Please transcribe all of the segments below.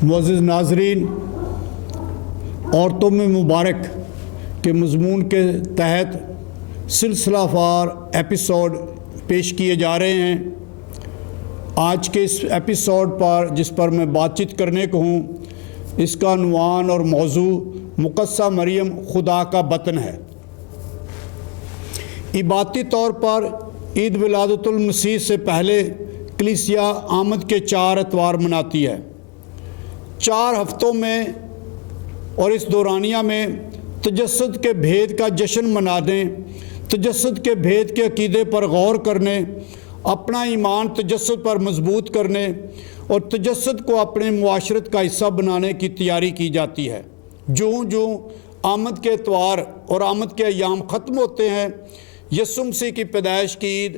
معزز ناظرین، عورتوں میں مبارک کے مضمون کے تحت سلسلہ وار ایپیسوڈ پیش کیے جا رہے ہیں۔ آج کے اس ایپیسوڈ پر جس پر میں بات چیت کرنے کو ہوں، اس کا عنوان اور موضوع مقدسہ مریم خدا کا بطن ہے۔ عبادتی طور پر عید ولادت المسیح سے پہلے کلیسیا آمد کے 4 اتوار مناتی ہے۔ 4 ہفتوں میں اور اس دورانیہ میں تجسد کے بھید کا جشن منانے، تجسد کے بھید کے عقیدے پر غور کرنے، اپنا ایمان تجسد پر مضبوط کرنے اور تجسد کو اپنے معاشرت کا حصہ بنانے کی تیاری کی جاتی ہے۔ جوں آمد کے اتوار اور آمد کے ایام ختم ہوتے ہیں، یسوع مسیح کی پیدائش کی عید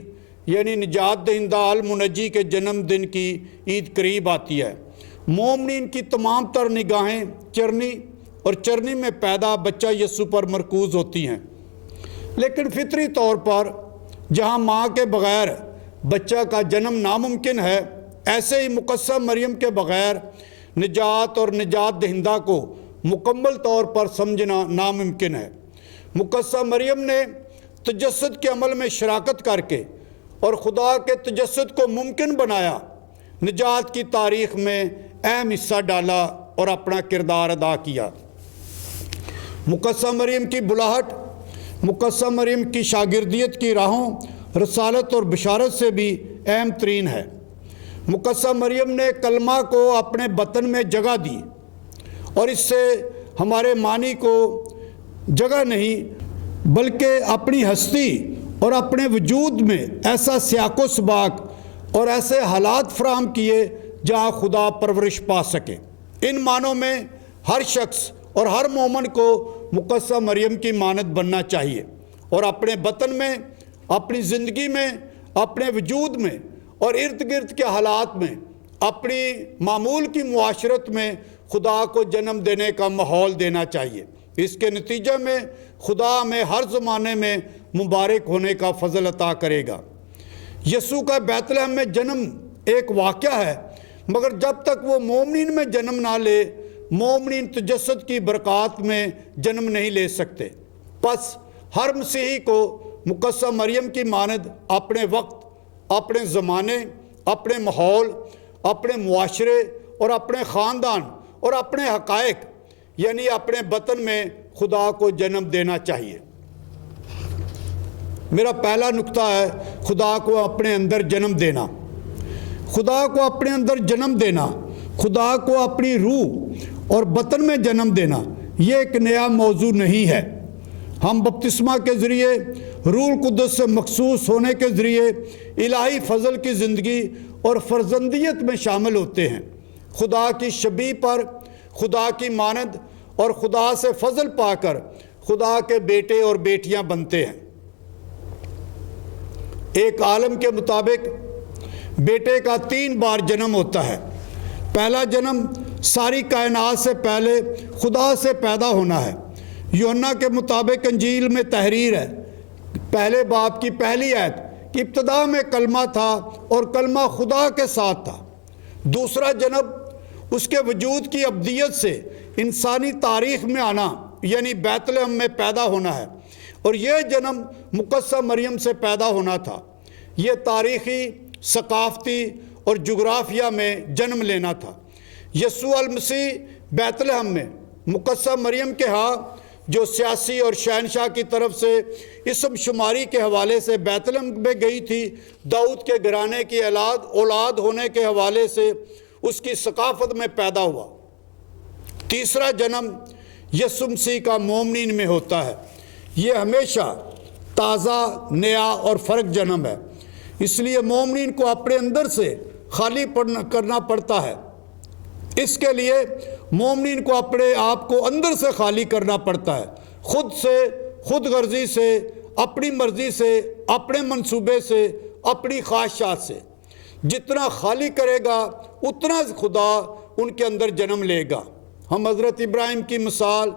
یعنی نجات دہندہ المنجی کے جنم دن کی عید قریب آتی ہے۔ مومنین کی تمام تر نگاہیں چرنی میں پیدا بچہ یسوع پر مرکوز ہوتی ہیں، لیکن فطری طور پر جہاں ماں کے بغیر بچہ کا جنم ناممکن ہے، ایسے ہی مقدسہ مریم کے بغیر نجات اور نجات دہندہ کو مکمل طور پر سمجھنا ناممکن ہے۔ مقدسہ مریم نے تجسد کے عمل میں شراکت کر کے اور خدا کے تجسد کو ممکن بنایا، نجات کی تاریخ میں اہم حصہ ڈالا اور اپنا کردار ادا کیا۔ مقدسہ مریم کی بلاہٹ مقدسہ مریم کی شاگردیت کی راہوں، رسالت اور بشارت سے بھی اہم ترین ہے۔ مقدسہ مریم نے کلمہ کو اپنے بطن میں جگہ دی، اور اس سے ہمارے معنی کو جگہ نہیں بلکہ اپنی ہستی اور اپنے وجود میں ایسا سیاق و سباق اور ایسے حالات فراہم کیے جہاں خدا پرورش پا سکے۔ ان معنوں میں ہر شخص اور ہر مومن کو مقدسہ مریم کی مانند بننا چاہیے اور اپنے بطن میں، اپنی زندگی میں، اپنے وجود میں اور ارد گرد کے حالات میں، اپنی معمول کی معاشرت میں خدا کو جنم دینے کا ماحول دینا چاہیے۔ اس کے نتیجے میں خدا ہمیں ہر زمانے میں مبارک ہونے کا فضل عطا کرے گا۔ یسوع کا بیت لحم میں جنم ایک واقعہ ہے، مگر جب تک وہ مومنین میں جنم نہ لے، مومنین تجسد کی برکات میں جنم نہیں لے سکتے۔ پس ہر مسیحی کو مقدسہ مریم کی مانند اپنے وقت، اپنے زمانے، اپنے ماحول، اپنے معاشرے اور اپنے خاندان اور اپنے حقائق یعنی اپنے بطن میں خدا کو جنم دینا چاہیے۔ میرا پہلا نقطہ ہے خدا کو اپنے اندر جنم دینا۔ خدا کو اپنے اندر جنم دینا، خدا کو اپنی روح اور بطن میں جنم دینا، یہ ایک نیا موضوع نہیں ہے۔ ہم بپتسمہ کے ذریعے روح القدس سے مخصوص ہونے کے ذریعے الہی فضل کی زندگی اور فرزندیت میں شامل ہوتے ہیں، خدا کی شبیہ پر، خدا کی مانند اور خدا سے فضل پا کر خدا کے بیٹے اور بیٹیاں بنتے ہیں۔ ایک عالم کے مطابق بیٹے کا 3 بار جنم ہوتا ہے۔ پہلا جنم ساری کائنات سے پہلے خدا سے پیدا ہونا ہے۔ یوحنا کے مطابق انجیل میں تحریر ہے، پہلے باب کی پہلی آیت کہ ابتدا میں کلمہ تھا اور کلمہ خدا کے ساتھ تھا۔ دوسرا جنم اس کے وجود کی ابدیت سے انسانی تاریخ میں آنا یعنی بیت لحم میں پیدا ہونا ہے، اور یہ جنم مقدسہ مریم سے پیدا ہونا تھا۔ یہ تاریخی، ثقافتی اور جغرافیہ میں جنم لینا تھا۔ یسوع المسیح بیت لحم میں مقدسہ مریم کے ہاں، جو سیاسی اور شہنشاہ کی طرف سے اسم شماری کے حوالے سے بیت لحم میں گئی تھی، داؤد کے گھرانے کی اولاد ہونے کے حوالے سے اس کی ثقافت میں پیدا ہوا۔ تیسرا جنم یسوع مسیح کا مومنین میں ہوتا ہے۔ یہ ہمیشہ تازہ، نیا اور فرق جنم ہے، اس لیے مومنین کو اپنے اندر سے خالی کرنا پڑتا ہے۔ اس کے لیے مومنین کو اپنے آپ کو اندر سے خالی کرنا پڑتا ہے، خود سے، خود غرضی سے، اپنی مرضی سے، اپنے منصوبے سے، اپنی خواہشات سے۔ جتنا خالی کرے گا اتنا خدا ان کے اندر جنم لے گا۔ ہم حضرت ابراہیم کی مثال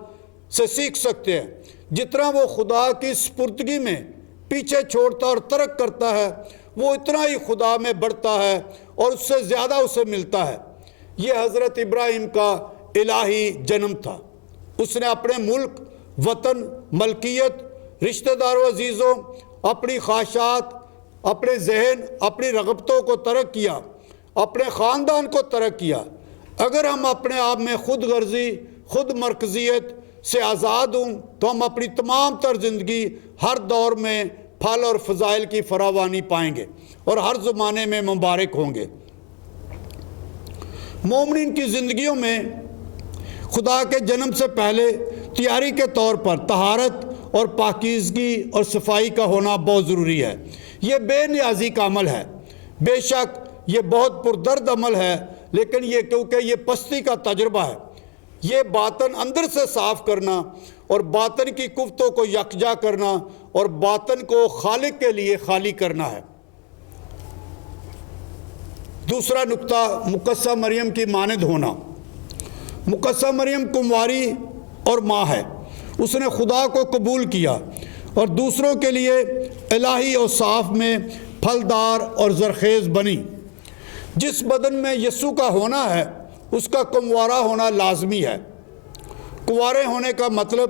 سے سیکھ سکتے ہیں، جتنا وہ خدا کی سپردگی میں پیچھے چھوڑتا اور ترک کرتا ہے، وہ اتنا ہی خدا میں بڑھتا ہے اور اس سے زیادہ اسے ملتا ہے۔ یہ حضرت ابراہیم کا الہی جنم تھا۔ اس نے اپنے ملک، وطن، ملکیت، رشتہ دار و عزیزوں، اپنی خواہشات، اپنے ذہن، اپنی رغبتوں کو ترک کیا، اپنے خاندان کو ترک کیا۔ اگر ہم اپنے آپ میں خود غرضی، خود مرکزیت سے آزاد ہوں تو ہم اپنی تمام تر زندگی ہر دور میں پھل اور فضائل کی فراوانی پائیں گے اور ہر زمانے میں مبارک ہوں گے۔ مومنین کی زندگیوں میں خدا کے جنم سے پہلے تیاری کے طور پر طہارت اور پاکیزگی اور صفائی کا ہونا بہت ضروری ہے۔ یہ بے نیازی کا عمل ہے۔ بے شک یہ بہت پردرد عمل ہے، لیکن یہ کیونکہ یہ پستی کا تجربہ ہے۔ یہ باطن اندر سے صاف کرنا اور باطن کی قوتوں کو یکجا کرنا اور باطن کو خالق کے لیے خالی کرنا ہے۔ دوسرا نقطہ، مقدسہ مریم کی مانند ہونا۔ مقدسہ مریم کنواری اور ماں ہے۔ اس نے خدا کو قبول کیا اور دوسروں کے لیے الہی اوصاف میں پھلدار اور زرخیز بنی۔ جس بدن میں یسوع کا ہونا ہے اس کا کنوارا ہونا لازمی ہے۔ کنوارے ہونے کا مطلب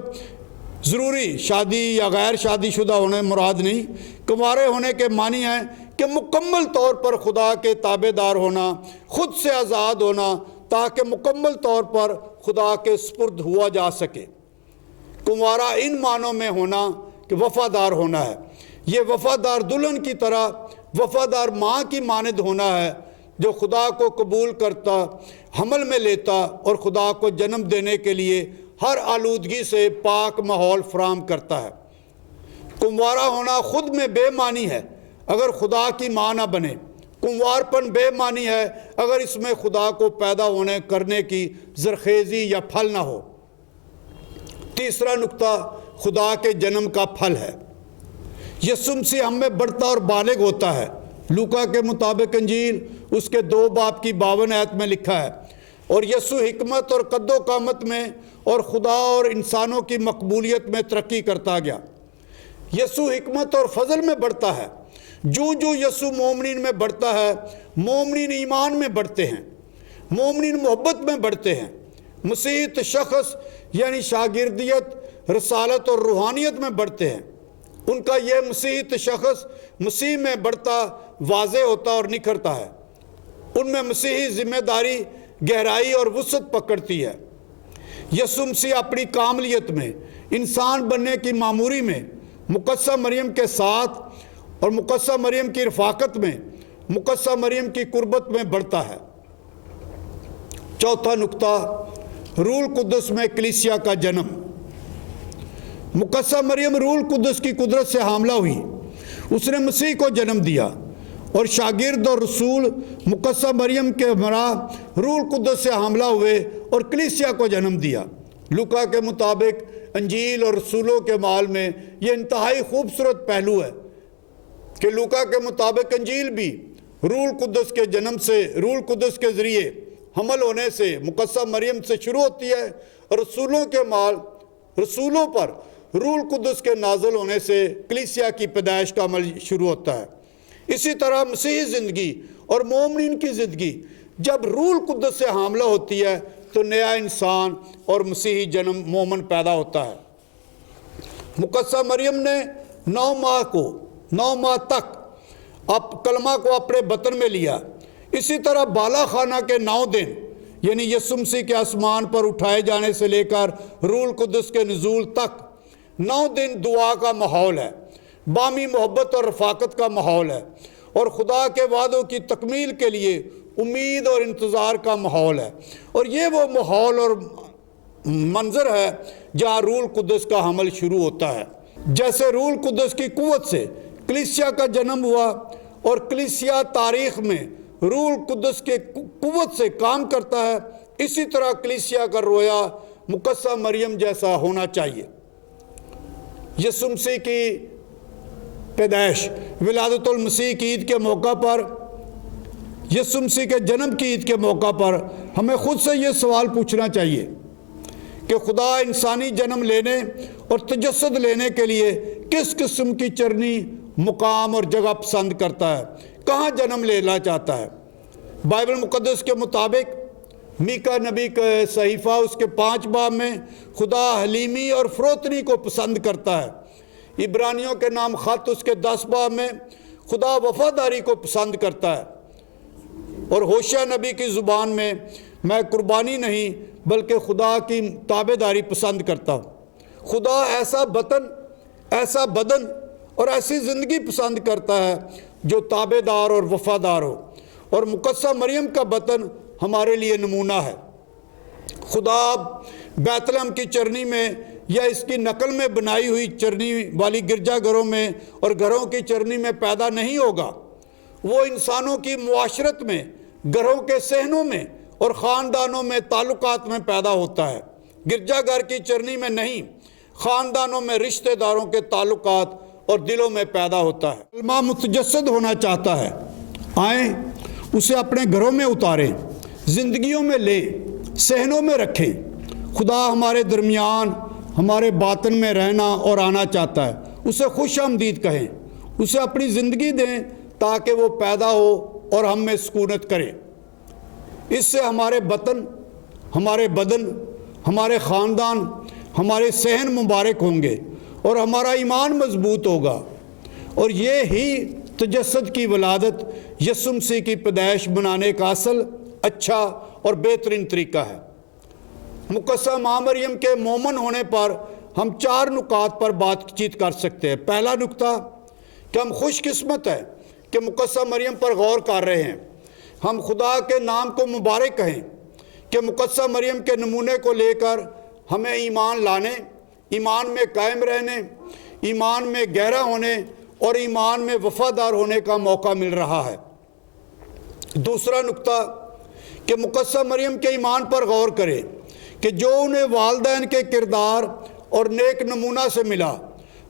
ضروری شادی یا غیر شادی شدہ ہونے مراد نہیں۔ کنوارے ہونے کے معنی ہے کہ مکمل طور پر خدا کے تابع دار ہونا، خود سے آزاد ہونا، تاکہ مکمل طور پر خدا کے سپرد ہوا جا سکے۔ کنوارا ان معنوں میں ہونا کہ وفادار ہونا ہے۔ یہ وفادار دلہن کی طرح وفادار ماں کی مانند ہونا ہے، جو خدا کو قبول کرتا، حمل میں لیتا اور خدا کو جنم دینے کے لیے ہر آلودگی سے پاک ماحول فراہم کرتا ہے۔ کنوارا ہونا خود میں بے معنی ہے اگر خدا کی ماں نہ بنے۔ کنوارپن بے معنی ہے اگر اس میں خدا کو پیدا ہونے کرنے کی زرخیزی یا پھل نہ ہو۔ تیسرا نقطہ خدا کے جنم کا پھل ہے۔ یسوع مسیح ہم میں بڑھتا اور بالغ ہوتا ہے۔ لوکا کے مطابق انجیل اس کے 2 باب کی 52 آیت میں لکھا ہے، اور یسوع حکمت اور قد و قامت میں اور خدا اور انسانوں کی مقبولیت میں ترقی کرتا گیا۔ یسوع حکمت اور فضل میں بڑھتا ہے۔ جو یسوع مومنین میں بڑھتا ہے، مومنین ایمان میں بڑھتے ہیں، مومنین محبت میں بڑھتے ہیں۔ مسیحیت شخص یعنی شاگردیت، رسالت اور روحانیت میں بڑھتے ہیں۔ ان کا یہ مسیحیت شخص مسیح میں بڑھتا، واضح ہوتا اور نکھرتا ہے۔ ان میں مسیحی ذمہ داری گہرائی اور وسعت پکڑتی ہے۔ یسوع مسیح اپنی کاملیت میں، انسان بننے کی معموری میں، مقدسہ مریم کے ساتھ اور مقدسہ مریم کی رفاقت میں، مقدسہ مریم کی قربت میں بڑھتا ہے۔ چوتھا نقطہ، روح القدس میں کلیسیا کا جنم۔ مقدسہ مریم روح القدس کی قدرت سے حاملہ ہوئی۔ اس نے مسیح کو جنم دیا، اور شاگرد اور رسول مقدسہ مریم کے ہمراہ روح القدس سے حاملہ ہوئے اور کلیسیا کو جنم دیا۔ لوکا کے مطابق انجیل اور رسولوں کے مال میں یہ انتہائی خوبصورت پہلو ہے کہ لوکا کے مطابق انجیل بھی روح القدس کے جنم سے، روح القدس کے ذریعے حمل ہونے سے مقدسہ مریم سے شروع ہوتی ہے، اور رسولوں کے مال، رسولوں پر روح القدس کے نازل ہونے سے کلیسیا کی پیدائش کا عمل شروع ہوتا ہے۔ اسی طرح مسیحی زندگی اور مومنین کی زندگی جب روح القدس سے حاملہ ہوتی ہے تو نیا انسان اور مسیحی جنم مومن پیدا ہوتا ہے۔ مقدسہ مریم نے 9 ماہ تک کلمہ کو اپنے بطن میں لیا۔ اسی طرح بالا خانہ کے 9 دن یعنی یسوع مسیح کے آسمان پر اٹھائے جانے سے لے کر روح القدس کے نزول تک 9 دن دعا کا ماحول ہے، باہمی محبت اور رفاقت کا ماحول ہے، اور خدا کے وعدوں کی تکمیل کے لیے امید اور انتظار کا ماحول ہے۔ اور یہ وہ ماحول اور منظر ہے جہاں روح القدس کا حمل شروع ہوتا ہے۔ جیسے روح القدس کی قوت سے کلیسیا کا جنم ہوا اور کلیسیا تاریخ میں روح القدس کے قوت سے کام کرتا ہے، اسی طرح کلیسیا کا رویا مقدسہ مریم جیسا ہونا چاہیے۔ یسوع مسیح کی پیدائش، ولادت المسیح کی عید کے موقع پر، یسوع مسیح کے جنم کی عید کے موقع پر ہمیں خود سے یہ سوال پوچھنا چاہیے کہ خدا انسانی جنم لینے اور تجسد لینے کے لیے کس قسم کی چرنی، مقام اور جگہ پسند کرتا ہے، کہاں جنم لینا چاہتا ہے۔ بائبل مقدس کے مطابق میکا نبی کا صحیفہ اس کے 5 باب میں خدا حلیمی اور فروتنی کو پسند کرتا ہے۔ عبرانیوں کے نام خط اس کے 10 باب میں خدا وفاداری کو پسند کرتا ہے۔ اور ہوشیہ نبی کی زبان میں قربانی نہیں بلکہ خدا کی تابعداری پسند کرتا ہوں۔ خدا ایسا بدن اور ایسی زندگی پسند کرتا ہے جو تابعدار اور وفادار ہو، اور مقدسہ مریم کا بدن ہمارے لیے نمونہ ہے۔ خدا بیت لحم کی چرنی میں یا اس کی نقل میں بنائی ہوئی چرنی والی گرجا گھروں میں اور گھروں کی چرنی میں پیدا نہیں ہوگا۔ وہ انسانوں کی معاشرت میں، گھروں کے صحنوں میں اور خاندانوں میں تعلقات میں پیدا ہوتا ہے۔ گرجا گھر کی چرنی میں نہیں، خاندانوں میں رشتہ داروں کے تعلقات اور دلوں میں پیدا ہوتا ہے۔ کلمہ متجسد ہونا چاہتا ہے، آئیں اسے اپنے گھروں میں اتاریں، زندگیوں میں لیں، صحنوں میں رکھیں۔ خدا ہمارے درمیان، ہمارے باطن میں رہنا اور آنا چاہتا ہے۔ اسے خوش آمدید کہیں، اسے اپنی زندگی دیں تاکہ وہ پیدا ہو اور ہم میں سکونت کرے۔ اس سے ہمارے بدن، ہمارے خاندان، ہمارے صحن مبارک ہوں گے اور ہمارا ایمان مضبوط ہوگا، اور یہ ہی تجسد کی ولادت، یسوع مسیح کی پیدائش منانے کا اصل، اچھا اور بہترین طریقہ ہے۔ مقدسہ ماں مریم کے مومن ہونے پر ہم 4 نکات پر بات چیت کر سکتے ہیں۔ پہلا نکتہ کہ ہم خوش قسمت ہیں کہ مقدسہ مریم پر غور کر رہے ہیں۔ ہم خدا کے نام کو مبارک کہیں کہ مقدسہ مریم کے نمونے کو لے کر ہمیں ایمان لانے، ایمان میں قائم رہنے، ایمان میں گہرا ہونے اور ایمان میں وفادار ہونے کا موقع مل رہا ہے۔ دوسرا نکتہ کہ مقدسہ مریم کے ایمان پر غور کرے کہ جو انہیں والدین کے کردار اور نیک نمونہ سے ملا،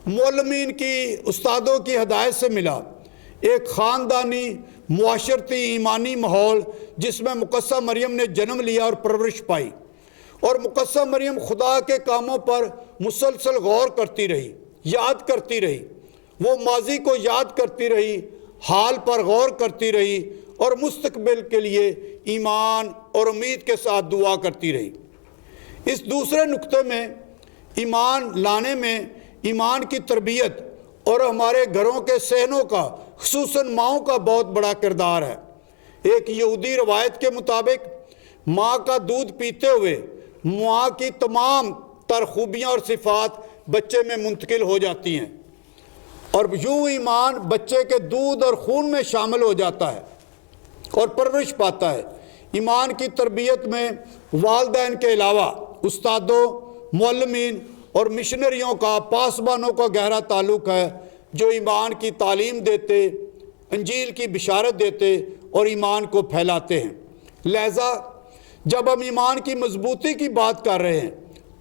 معلمین کی، استادوں کی ہدایت سے ملا، ایک خاندانی، معاشرتی، ایمانی ماحول جس میں مقدسہ مریم نے جنم لیا اور پرورش پائی، اور مقدسہ مریم خدا کے کاموں پر مسلسل غور کرتی رہی، یاد کرتی رہی، وہ ماضی کو یاد کرتی رہی، حال پر غور کرتی رہی اور مستقبل کے لیے ایمان اور امید کے ساتھ دعا کرتی رہی۔ اس دوسرے نقطے میں ایمان لانے میں ایمان کی تربیت اور ہمارے گھروں کے صحنوں کا، خصوصاً ماؤں کا بہت بڑا کردار ہے۔ ایک یہودی روایت کے مطابق ماں کا دودھ پیتے ہوئے ماں کی تمام تر خوبیاں اور صفات بچے میں منتقل ہو جاتی ہیں، اور یوں ایمان بچے کے دودھ اور خون میں شامل ہو جاتا ہے اور پرورش پاتا ہے۔ ایمان کی تربیت میں والدین کے علاوہ استادوں، معلمین اور مشنریوں کا، پاسبانوں کا گہرا تعلق ہے، جو ایمان کی تعلیم دیتے، انجیل کی بشارت دیتے اور ایمان کو پھیلاتے ہیں۔ لہذا جب ہم ایمان کی مضبوطی کی بات کر رہے ہیں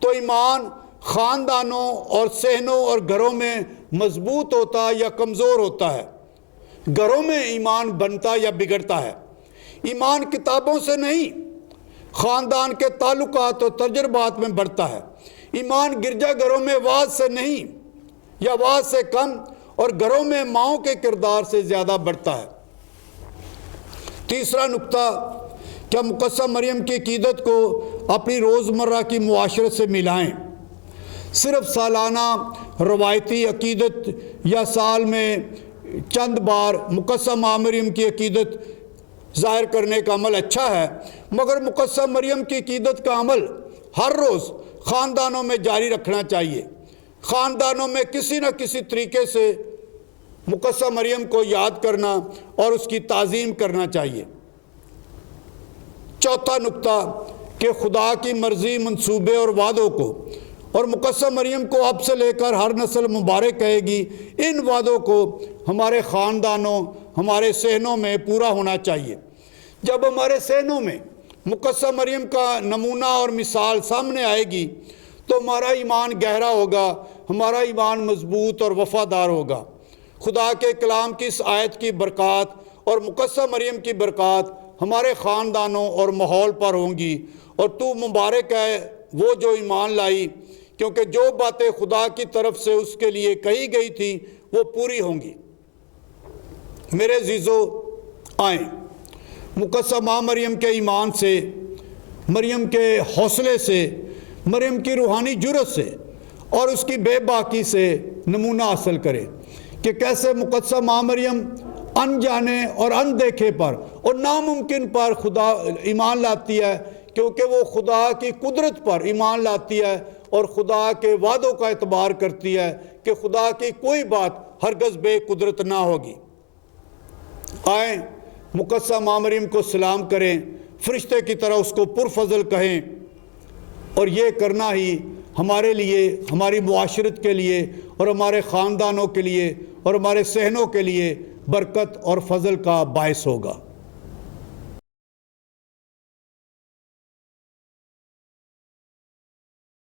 تو ایمان خاندانوں اور صحنوں اور گھروں میں مضبوط ہوتا یا کمزور ہوتا ہے۔ گھروں میں ایمان بنتا یا بگڑتا ہے۔ ایمان کتابوں سے نہیں، خاندان کے تعلقات اور تجربات میں بڑھتا ہے۔ ایمان گرجا گھروں میں وعظ سے نہیں یا وعظ سے کم، اور گھروں میں ماؤں کے کردار سے زیادہ بڑھتا ہے۔ تیسرا نقطہ کہ ہم مقدسہ مریم کی عقیدت کو اپنی روزمرہ کی معاشرت سے ملائیں۔ صرف سالانہ روایتی عقیدت یا سال میں چند بار مقدسہ ماں مریم کی عقیدت ظاہر کرنے کا عمل اچھا ہے، مگر مقدسہ مریم کی عقیدت کا عمل ہر روز خاندانوں میں جاری رکھنا چاہیے۔ خاندانوں میں کسی نہ کسی طریقے سے مقدسہ مریم کو یاد کرنا اور اس کی تعظیم کرنا چاہیے۔ چوتھا نقطہ کہ خدا کی مرضی، منصوبے اور وعدوں کو، اور مقدسہ مریم کو اب سے لے کر ہر نسل مبارک کہے گی، ان وعدوں کو ہمارے خاندانوں، ہمارے صحنوں میں پورا ہونا چاہیے۔ جب ہمارے صحنوں میں مقدسہ مریم کا نمونہ اور مثال سامنے آئے گی تو ہمارا ایمان گہرا ہوگا، ہمارا ایمان مضبوط اور وفادار ہوگا۔ خدا کے کلام کی اس آیت کی برکات اور مقدسہ مریم کی برکات ہمارے خاندانوں اور ماحول پر ہوں گی، اور تو مبارک ہے وہ جو ایمان لائی، کیونکہ جو باتیں خدا کی طرف سے اس کے لیے کہی گئی تھی وہ پوری ہوں گی۔ میرے عزیزو، آئیں مقدسہ ماں مریم کے ایمان سے مریم کے حوصلے سے، مریم کی روحانی جرأت سے اور اس کی بے باکی سے نمونہ حاصل کرے کہ کیسے مقدسہ ماں مریم ان جانے اور ان دیکھے پر اور ناممکن پر خدا ایمان لاتی ہے، کیونکہ وہ خدا کی قدرت پر ایمان لاتی ہے اور خدا کے وعدوں کا اعتبار کرتی ہے کہ خدا کی کوئی بات ہرگز بے قدرت نہ ہوگی۔ آئیں مقدسہ ماں مریم کو سلام کریں، فرشتے کی طرح اس کو پرفضل کہیں، اور یہ کرنا ہی ہمارے لیے، ہماری معاشرت کے لیے اور ہمارے خاندانوں کے لیے اور ہمارے صحنوں کے لیے برکت اور فضل کا باعث ہوگا۔